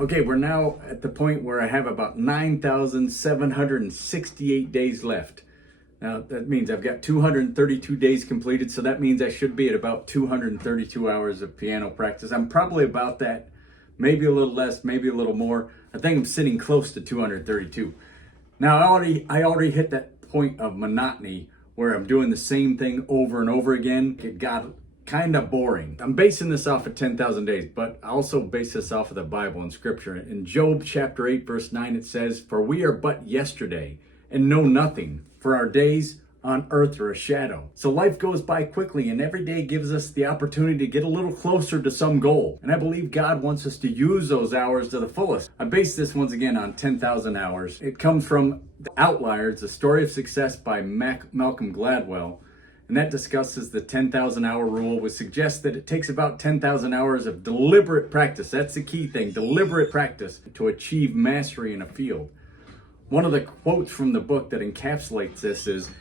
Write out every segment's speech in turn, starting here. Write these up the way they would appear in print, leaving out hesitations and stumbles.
Okay, we're now at the point where I have about 9,768 days left. Now, that means I've got 232 days completed, so that means I should be at about 232 hours of piano practice. I'm probably about that, maybe a little less, maybe a little more. I think I'm sitting close to 232. Now, I already hit that point of monotony where I'm doing the same thing over and over again. It got kind of boring. I'm basing this off of 10,000 days, but I also base this off of the Bible and Scripture. In Job chapter 8, verse 9, it says, "For we are but yesterday, and know nothing, for our days on earth are a shadow." So life goes by quickly, and every day gives us the opportunity to get a little closer to some goal. And I believe God wants us to use those hours to the fullest. I base this once again on 10,000 hours. It comes from The Outliers, The Story of Success by Malcolm Gladwell. And that discusses the 10,000 hour rule, which suggests that it takes about 10,000 hours of deliberate practice. That's the key thing, deliberate practice to achieve mastery in a field. One of the quotes from the book that encapsulates this is,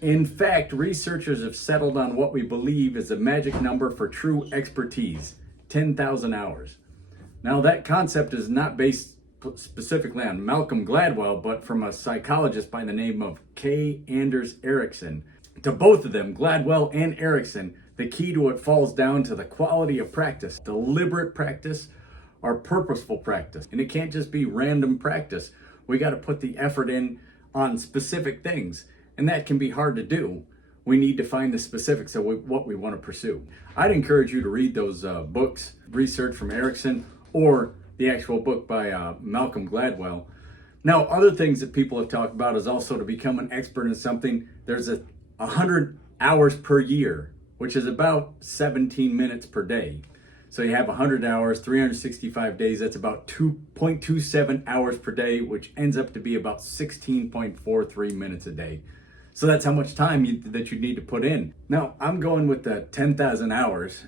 "In fact, researchers have settled on what we believe is a magic number for true expertise, 10,000 hours. Now, that concept is not based specifically on Malcolm Gladwell, but from a psychologist by the name of K. Anders Ericsson. To both of them, Gladwell and Ericsson, the key to it falls down to the quality of practice, deliberate practice or purposeful practice. And it can't just be random practice. We got to put the effort in on specific things, and that can be hard to do. We need to find the specifics of what we want to pursue. I'd encourage you to read those books, research from Ericsson, or the actual book by Malcolm Gladwell. Now, other things that people have talked about is also to become an expert in something. There's 100 hours per year, which is about 17 minutes per day. So you have 100 hours, 365 days, that's about 2.27 hours per day, which ends up to be about 16.43 minutes a day. So that's how much time that you need to put in. Now, I'm going with the 10,000 hours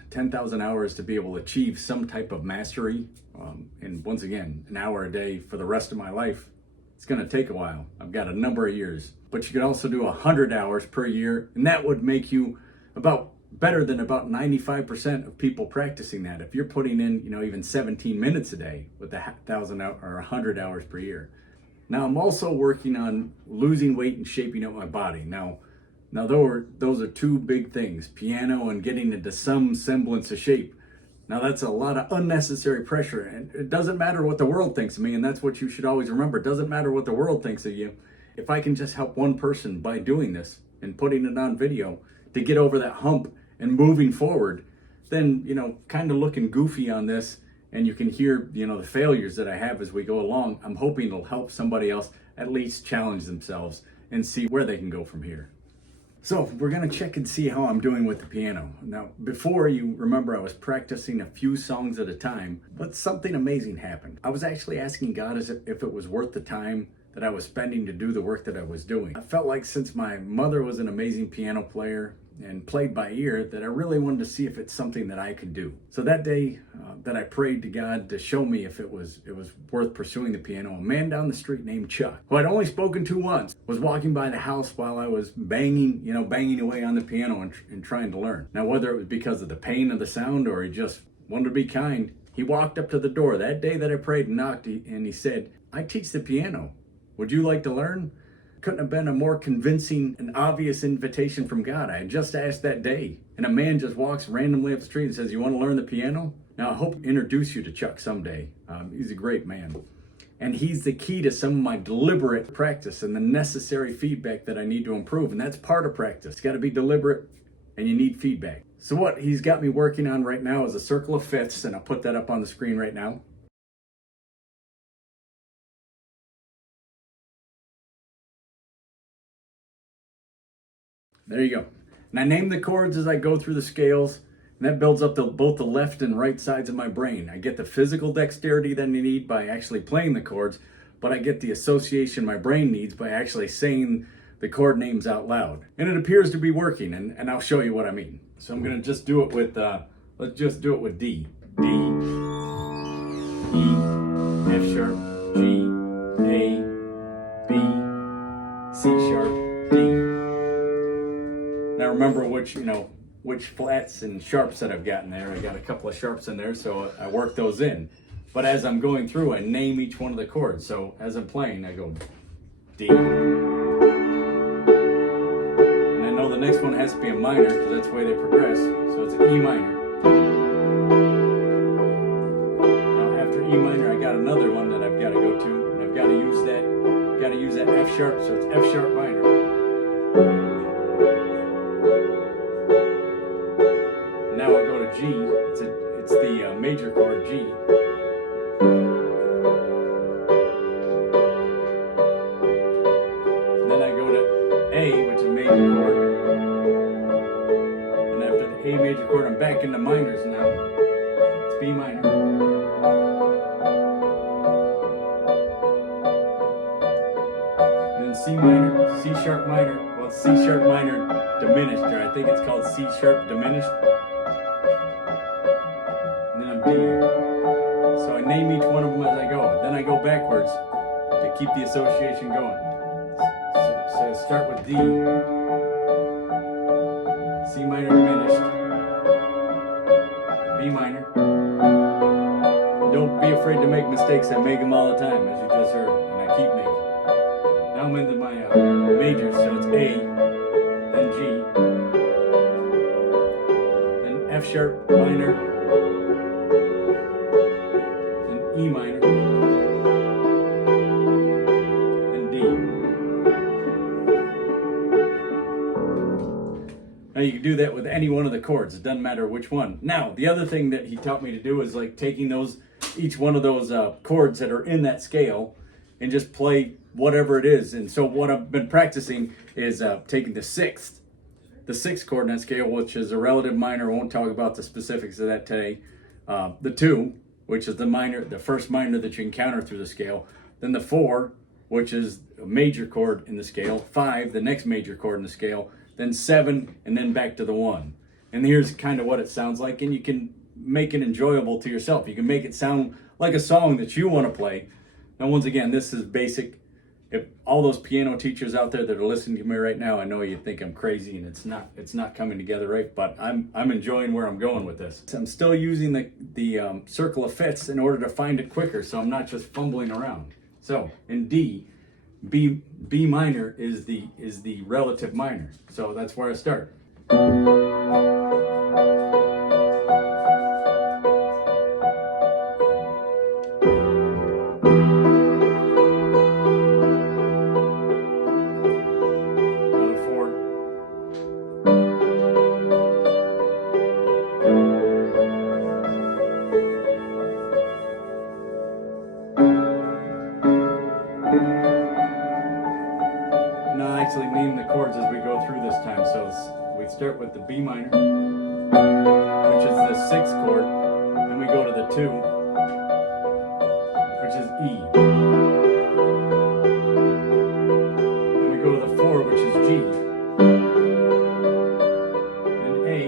to be able to achieve some type of mastery. And once again, an hour a day for the rest of my life. It's going to take a while. I've got a number of years. But you could also do 100 hours per year, and that would make you better than about 95% of people practicing that. If you're putting in, even 17 minutes a day with 1,000 or 100 hours per year. Now, I'm also working on losing weight and shaping up my body. Now those are two big things, piano and getting into some semblance of shape. Now, that's a lot of unnecessary pressure, and it doesn't matter what the world thinks of me, and that's what you should always remember. It doesn't matter what the world thinks of you. If I can just help one person by doing this and putting it on video to get over that hump and moving forward, then, kind of looking goofy on this, and you can hear, the failures that I have as we go along. I'm hoping it'll help somebody else at least challenge themselves and see where they can go from here. So we're going to check and see how I'm doing with the piano. Now, before, you remember I was practicing a few songs at a time, but something amazing happened. I was actually asking God if it was worth the time that I was spending to do the work that I was doing. I felt like since my mother was an amazing piano player and played by ear, that I really wanted to see if it's something that I could do. So that day that I prayed to God to show me if it was worth pursuing the piano, a man down the street named Chuck, who I'd only spoken to once, was walking by the house while I was banging away on the piano and trying to learn. Now, whether it was because of the pain of the sound or he just wanted to be kind, he walked up to the door that day that I prayed and knocked, and he said, "I teach the piano. Would you like to learn?" Couldn't have been a more convincing and obvious invitation from God. I had just asked that day, and a man just walks randomly up the street and says, "You want to learn the piano?" Now, I hope to introduce you to Chuck someday. He's a great man. And he's the key to some of my deliberate practice and the necessary feedback that I need to improve. And that's part of practice. It's got to be deliberate, and you need feedback. So what he's got me working on right now is a circle of fifths, and I'll put that up on the screen right now. There you go. And I name the chords as I go through the scales, and that builds up both the left and right sides of my brain. I get the physical dexterity that I need by actually playing the chords, but I get the association my brain needs by actually saying the chord names out loud. And it appears to be working, and I'll show you what I mean. So I'm gonna just do it with, let's just do it with D. D, E, F sharp, G, A, B, C sharp, D. Now remember which flats and sharps that I've got in there. I got a couple of sharps in there, so I work those in. But as I'm going through, I name each one of the chords. So as I'm playing, I go D. And I know the next one has to be a minor because that's the way they progress. So it's an E minor. Now after E minor, I got another one that I've got to go to, and I've got to use that F sharp. So it's F sharp minor. Now I go to G. It's the major chord G. And then I go to A, which is a major chord. And after the A major chord, I'm back into minors now. It's B minor. And then C minor, C sharp minor. Well, it's C sharp minor diminished, or I think it's called C sharp diminished. And then I'm D. So I name each one of them as I go. Then I go backwards to keep the association going. So start with D. C minor diminished. B minor. Don't be afraid to make mistakes. I make them all the time, as you just heard, and I keep making. Now I'm into my majors, so it's A, then G, then F sharp minor, then E minor, and D. Now you can do that with any one of the chords. It doesn't matter which one. Now, the other thing that he taught me to do is like taking each one of those chords that are in that scale and just play whatever it is. And so what I've been practicing is taking the sixth chord in that scale, which is a relative minor. I won't talk about the specifics of that today. The 2, which is the first minor that you encounter through the scale. Then the 4, which is a major chord in the scale. 5, the next major chord in the scale. Then 7, and then back to the 1. And here's kind of what it sounds like, and you can make it enjoyable to yourself. You can make it sound like a song that you want to play. Now, once again, this is basic. If all those piano teachers out there that are listening to me right now, I know you think I'm crazy and it's not coming together right, but I'm enjoying where I'm going with this. I'm still using the circle of fifths in order to find it quicker, so I'm not just fumbling around. So in D, B minor is the relative minor. So that's where I start. Actually name the chords as we go through this time. So we start with the B minor, which is the 6th chord, then we go to the 2, which is E, then we go to the 4, which is G, then A,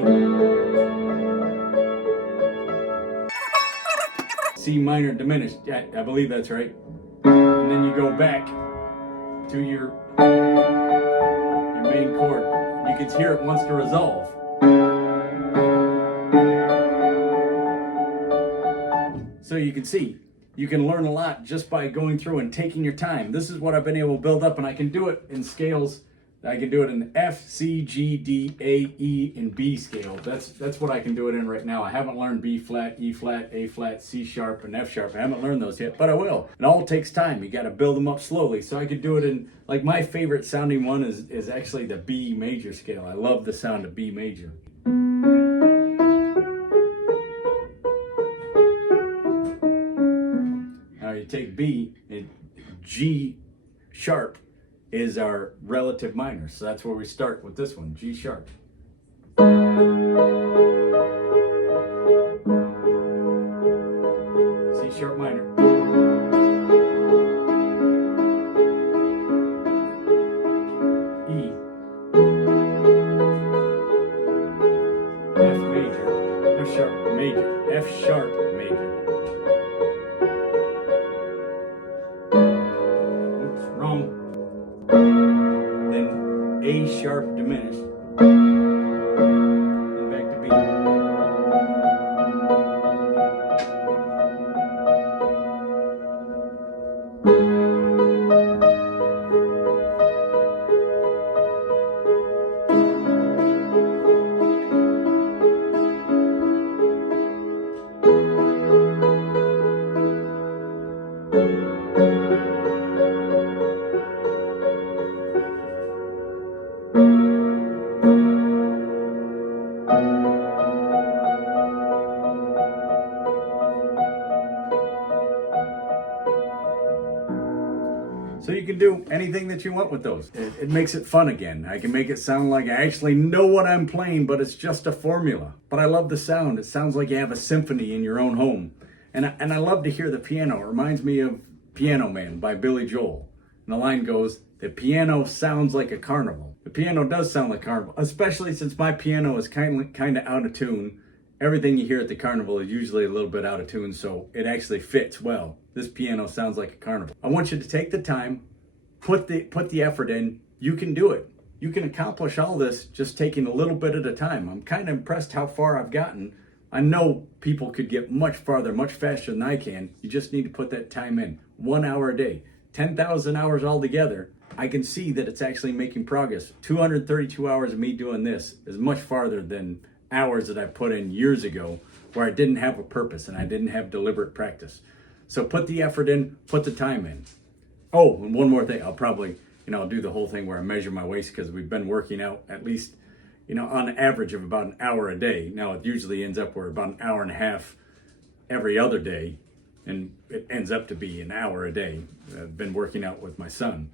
C minor diminished, yeah, I believe that's right, and then you go back to your main chord. You can hear it wants to resolve. So you can see, you can learn a lot just by going through and taking your time. This is what I've been able to build up, and I can do it in scales. I can do it in the F, C, G, D, A, E, and B scale. That's what I can do it in right now. I haven't learned B flat, E flat, A flat, C sharp, and F sharp. I haven't learned those yet, but I will. It all takes time. You got to build them up slowly. So I could do it in, like my favorite sounding one is actually the B major scale. I love the sound of B major. Now you take B, and G sharp is our relative minor. So that's where we start with this one, G sharp. C sharp minor. E. F major. F sharp major. F sharp major. Oops, wrong. Then A sharp diminished, and back to B. do anything that you want with those. It makes it fun again. I can make it sound like I actually know what I'm playing, but it's just a formula. But I love the sound. It sounds like you have a symphony in your own home. And I love to hear the piano. It reminds me of Piano Man by Billy Joel. And the line goes, the piano sounds like a carnival. The piano does sound like carnival, especially since my piano is kind of out of tune. Everything you hear at the carnival is usually a little bit out of tune, so it actually fits well. This piano sounds like a carnival. I want you to take the time, put the effort in. You can do it. You can accomplish all this just taking a little bit at a time. I'm kind of impressed how far I've gotten. I know people could get much farther, much faster than I can. You just need to put that time in. 1 hour a day, 10,000 hours altogether. I can see that it's actually making progress. 232 hours of me doing this is much farther than hours that I put in years ago where I didn't have a purpose and I didn't have deliberate practice. So put the effort in, put the time in. Oh, and one more thing. I'll probably, I'll do the whole thing where I measure my waist because we've been working out at least, on average of about an hour a day. Now it usually ends up where about an hour and a half every other day, and it ends up to be an hour a day. I've been working out with my son.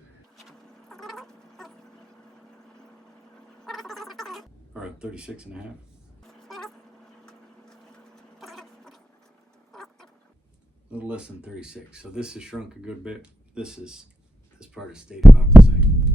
Or 36 and a half. A little less than 36. So this has shrunk a good bit. This part has stayed about the same.